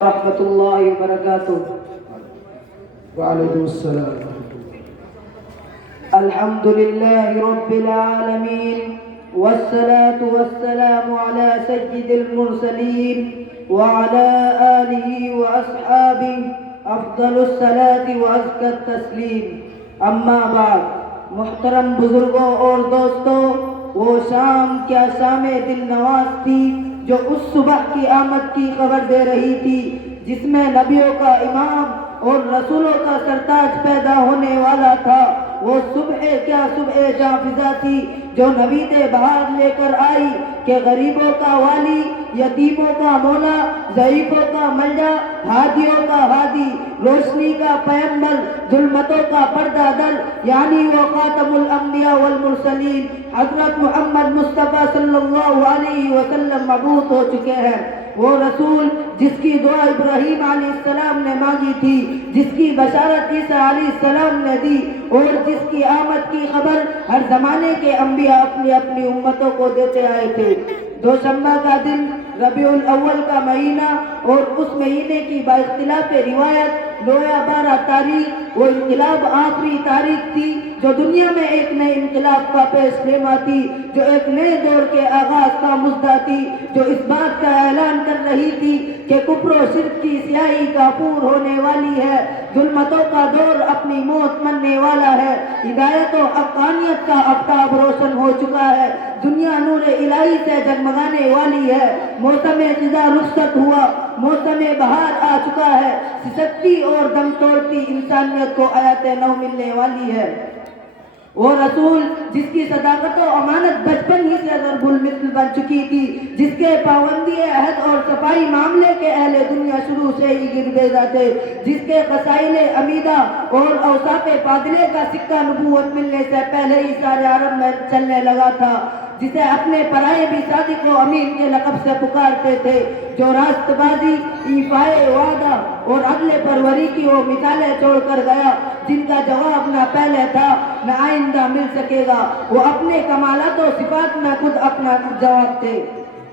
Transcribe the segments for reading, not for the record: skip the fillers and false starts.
ورحمۃ اللہ وبرکاتہ۔ وعلیکم السلام۔ الحمد للہ رب العالمین والصلاة والسلام على سید المرسلین وعلى آلہ واصحابہ افضل الصلاة وازکی التسلیم۔ اما بعد، محترم بزرگوں اور دوستوں، وہ شام کیا شام دل نواز تھی جو اس صبح کی آمد کی خبر دے رہی تھی جس میں نبیوں کا امام اور رسولوں کا سرتاج پیدا ہونے والا تھا۔ وہ صبح کیا صبح جاں تھی جو نوید بہار لے کر آئی کہ غریبوں کا والی، یتیموں کا مولا، ضعیفوں کا ملجا، ہادیوں کا ہادی، روشنی کا پیغمبر، ظلمتوں کا پردہ در، یعنی وہ خاتم الانبیاء والمرسلین حضرت محمد مصطفیٰ صلی اللہ علیہ وسلم مبعوث ہو چکے ہیں۔ وہ رسول جس کی دعا ابراہیم علیہ السلام نے مانگی تھی، جس کی بشارت عیسیٰ علیہ السلام نے دی، اور جس کی آمد کی خبر ہر زمانے کے انبیاء اپنی اپنی امتوں کو دیتے آئے تھے۔ دوشنبہ کا دن، ربیع الاول کا مہینہ اور اس مہینے کی با اختلاف روایت 12 تاریخ، وہ انقلاب آخری تاریخ تھی جو دنیا میں ایک نئے انقلاب کا پیش خیمہ تھی، جو ایک نئے دور کے آغاز کا مژدہ تھی، جو اس بات کا اعلان کر رہی تھی کہ کفر و شرک کی سیاہی کافور ہونے والی ہے، ظلمتوں کا دور اپنی موت مننے والا ہے، ہدایت و حقانیت کا آفتاب روشن ہو چکا ہے، دنیا نور الہی سے جگمگانے والی ہے، موسم خزاں رخصت ہوا، موسم بہار آ چکا ہے، سسکتی اور دم توڑتی انسانیت کو حیات نو ملنے والی ہے۔ وہ رسول جس کی صداقت و امانت بچپن ہی سے ضرب المثل بن چکی تھی، جس کے پابندی عہد اور صفائی معاملے کے اہل دنیا شروع سے ہی گربیزہ تھے، جس کے قصائل عمیدہ اور اوصاف فاضلے کا سکہ نبوت ملنے سے پہلے ہی سارے عرب میں چلنے لگا تھا، جسے اپنے پرائے بھی صادق و امین کے لقب سے پکارتے تھے، جو راست بازی، ایفائے وعدہ اور عدل پروری کی وہ مثالیں چھوڑ کر گیا جن کا جواب نہ پہلے تھا نہ آئندہ مل سکے گا۔ وہ اپنے کمالات و صفات میں خود اپنا جواب تھے۔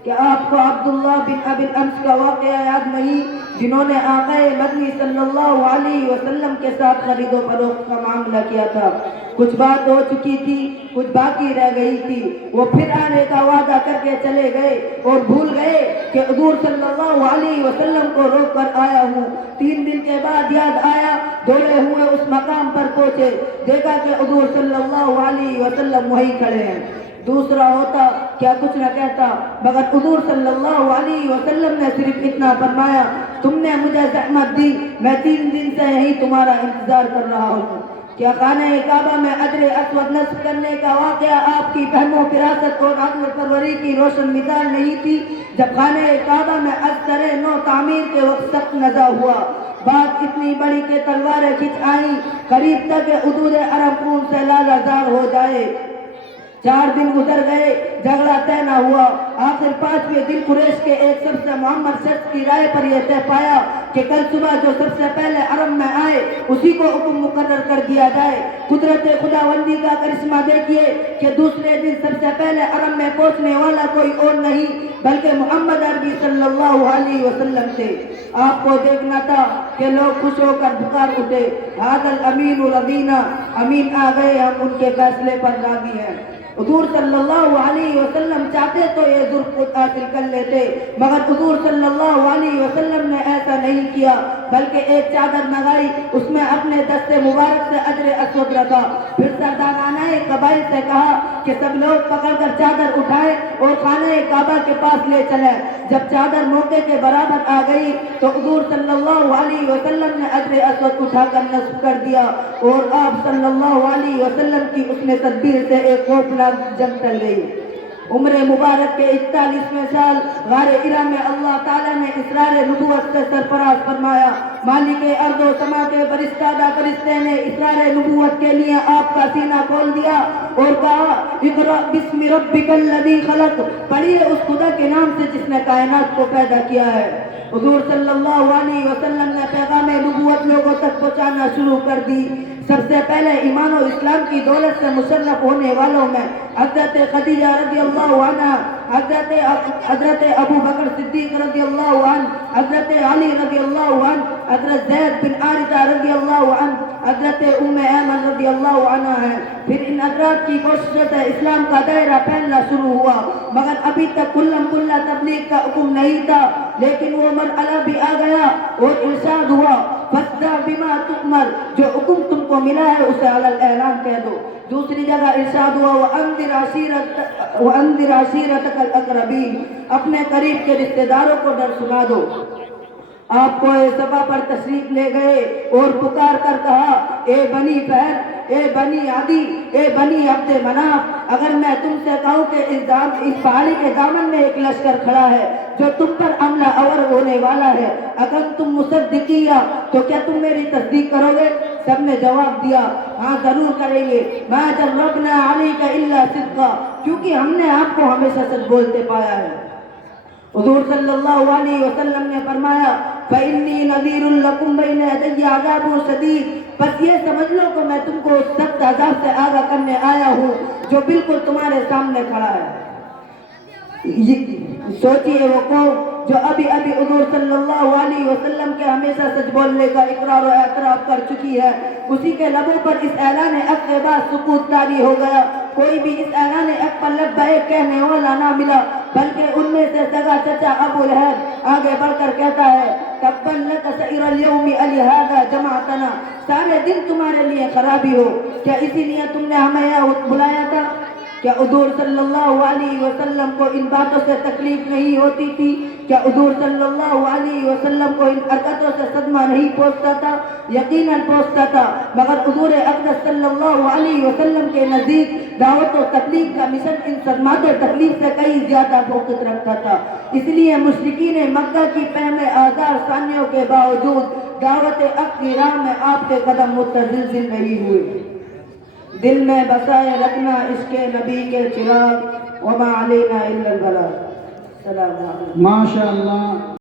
کیا آپ کو عبداللہ بن ابی الامس کا واقعہ یاد نہیں، جنہوں نے آقا مدنی صلی اللہ علیہ وسلم کے ساتھ خرید و فروخت کا معاملہ کیا تھا؟ کچھ بات ہو چکی تھی، کچھ باقی رہ گئی تھی، وہ پھر آنے کا وعدہ کر کے چلے گئے اور بھول گئے کہ حضور صلی اللہ علیہ وسلم کو روک کر آیا ہوں۔ 3 دن کے بعد یاد آیا، دوڑے ہوئے اس مقام پر پہنچے، دیکھا کہ حضور صلی اللہ علیہ وسلم وہیں کھڑے ہیں۔ دوسرا ہوتا کیا کچھ نہ کہتا، مگر حضور صلی اللہ علیہ وسلم نے صرف اتنا فرمایا، تم نے مجھے زحمت دی، میں 3 دن سے یہی تمہارا انتظار کر رہا ہوں۔ کیا خانہ کعبہ میں حجر اسود نصب کرنے کا واقعہ آپ کی فہم و فراست اور عقل پروری کی روشن مثال نہیں تھی؟ جب خانہ کعبہ میں اثر نو تعمیر کے وقت سخت نزا ہوا، بات اتنی بڑی کہ تلواریں کھنچ آئیں، قریب تک حدود عرب خون سے لالہزار ہو جائے۔ 4 دن گزر گئے، جھگڑا طے نہ ہوا، آخر 5ویں دن قریش کے ایک سب سے معمر شخص کی رائے پر یہ طے پایا کہ کل صبح جو سب سے پہلے عرب میں آئے اسی کو حکم مقرر کر دیا جائے۔ قدرت خداوندی کا کرشمہ دیکھیے کہ دوسرے دن سب سے پہلے عرب میں پہنچنے والا کوئی اور نہیں بلکہ محمد عربی صلی اللہ علیہ وسلم تھے۔ آپ کو دیکھنا تھا کہ لوگ خوش ہو کر پکار اٹھے، ھذا الامین رضینا، امین آ گئے، ہم ان کے فیصلے پر راضی ہیں۔ حضور صلی اللہ علیہ وسلم چاہتے تو یہ ظرف خود حاصل کر لیتے، مگر حضور صلی اللہ علیہ وسلم نے ایسا نہیں کیا، بلکہ ایک چادر منگائی، اس میں اپنے دست مبارک سے حجر اسود رکھا، پھر سردارانہ قبائل سے کہا کہ سب لوگ پکڑ کر چادر اٹھائیں اور خانہ کعبہ کے پاس لے چلیں۔ جب چادر موقع کے برابر آ گئی تو حضور صلی اللہ علیہ وسلم نے حجر اسود اٹھا کر نصب کر دیا، اور آپ صلی اللہ علیہ وسلم کی اس میں تدبیر سے ایک خوفناک جنگ ٹل گئی۔ عمر مبارک کے 41ویں سال غار حرا میں اللہ تعالیٰ نے اسرار نبوت سے سرفراز فرمایا۔ مالک ارض و سما کے فرستادہ فرشتے نے اسرار نبوت کے لیے آپ کا سینہ کھول دیا اور کہا، اقرأ بسم ربک الذی خلق، پڑھیے اس خدا کے نام سے جس نے کائنات کو پیدا کیا ہے۔ حضور صلی اللہ علیہ وسلم نے پیغام نبوت لوگوں تک پہنچانا شروع کر دی۔ سب سے پہلے ایمان و اسلام کی دولت سے مشرف ہونے والوں میں حضرت خدیجہ رضی اللہ عنہ، حضرت ابو بکر صدیق رضی اللہ عنہ، حضرت علی رضی اللہ عنہ، حضرت زید بن حارثہ رضی اللہ عنہ، حضرت ام ایمن رضی اللہ عنہ ہے۔ پھر ان حضرات کی کوشش سے اسلام کا دائرہ پھیلنا شروع ہوا، مگر ابھی تک کلم کلا تبلیغ کا حکم نہیں تھا، لیکن وہ مرحلہ بھی آ گیا اور ارشاد ہوا فَاسْدَعْ بِمَا تُؤْمَرُ، جو حکم تم کو ملا ہے اسے علی الاعلان کہہ دو۔ دوسری جگہ ارشاد ہوا وَأَنذِرْ عَشِيرَتَكَ الْأَقْرَبِينَ، اپنے قریب کے رشتہ داروں کو ڈر سنا دو۔ آپ کو صفا پر تشریف لے گئے اور پکار کر کہا اے بنی فہر، اے بنی عدی، اے بنی عبد مناف، اگر میں تم سے کہوں کہ اس پہاڑی کے دامن میں ایک لشکر کھڑا ہے جو تم پر حملہ آور ہونے والا ہے، اگر تم مصدقیہ تو کیا تم میری تصدیق کرو گے؟ سب نے جواب دیا ہاں ضرور کریں گے۔ ما جربنا علیک الا صدقا، کیونکہ ہم نے آپ کو ہمیشہ سچ بولتے پایا ہے۔ حضور صلی اللہ علیہ وسلم نے فرمایا فَإِنِّي نَذِيرٌ لَكُمْ بَيْنَ يَدَيَّ عَذَابٌ شَدِيدٌ، بس یہ سمجھ لو کہ میں تم کو سخت عذاب سے آگاہ کرنے آیا ہوں جو بالکل تمہارے سامنے کھڑا ہے۔ سوچئے وہ قوم جو ابھی حضور صلی اللہ علیہ وسلم کے ہمیشہ سچ بولنے کا اقرار و اعتراف کر چکی ہے، اسی کے لبوں پر اس اعلان حق کے بعد سکوت طاری ہو گیا۔ کوئی بھی اس اعلان حق پر لبیک کہنے والا نہ ملا، بلکہ ان میں سے سگا چچا ابو لہب آگے بڑھ کر کہتا ہے تبا لک سائر اليوم لہذا جمعتنا، سارے دن تمہارے لیے خرابی ہو، کیا اسی لیے تم نے ہمیں یہاں بلایا تھا؟ کیا حضور صلی اللہ علیہ وسلم کو ان باتوں سے تکلیف نہیں ہوتی تھی؟ کیا حضور صلی اللہ علیہ وسلم کو ان حرکتوں سے صدمہ نہیں پہنچتا تھا؟ یقیناً پہنچتا تھا، مگر حضور اقدس صلی اللہ علیہ وسلم کے نزدیک دعوت و تبلیغ کا مشن ان صدمات و تکلیف سے کئی زیادہ فوقیت رکھتا تھا۔ اس لیے مشرکین مکہ کی پہم آزار ثانیوں کے باوجود دعوت حق کی راہ میں آپ کے قدم متزلزل نہیں ہوئے۔ دل میں بسائے رکھنا عشق نبی کے چراغ، وما علینا الا البلاغ۔ السلام علیکم۔ ماشاءاللہ۔